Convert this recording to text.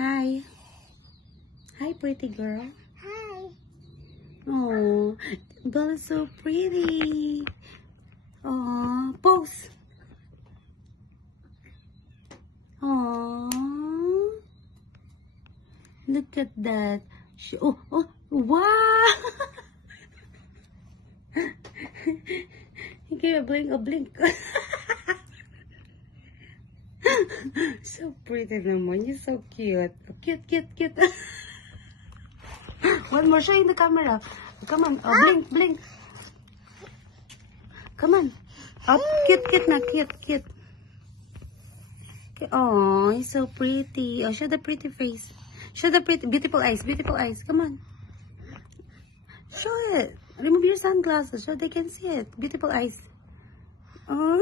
Hi. Hi, pretty girl. Hi. Oh, Belle is so pretty. Oh, pose. Oh, look at that. Oh, wow. He gave a blink. So pretty naman. You're so cute. Cute. One more. Show in the camera. Come on. Oh, blink. Come on. Oh, cute na. Cute. Oh, he's so pretty. Oh, show the pretty face. Show the beautiful eyes. Come on. Show it. Remove your sunglasses so they can see it. Beautiful eyes. Oh.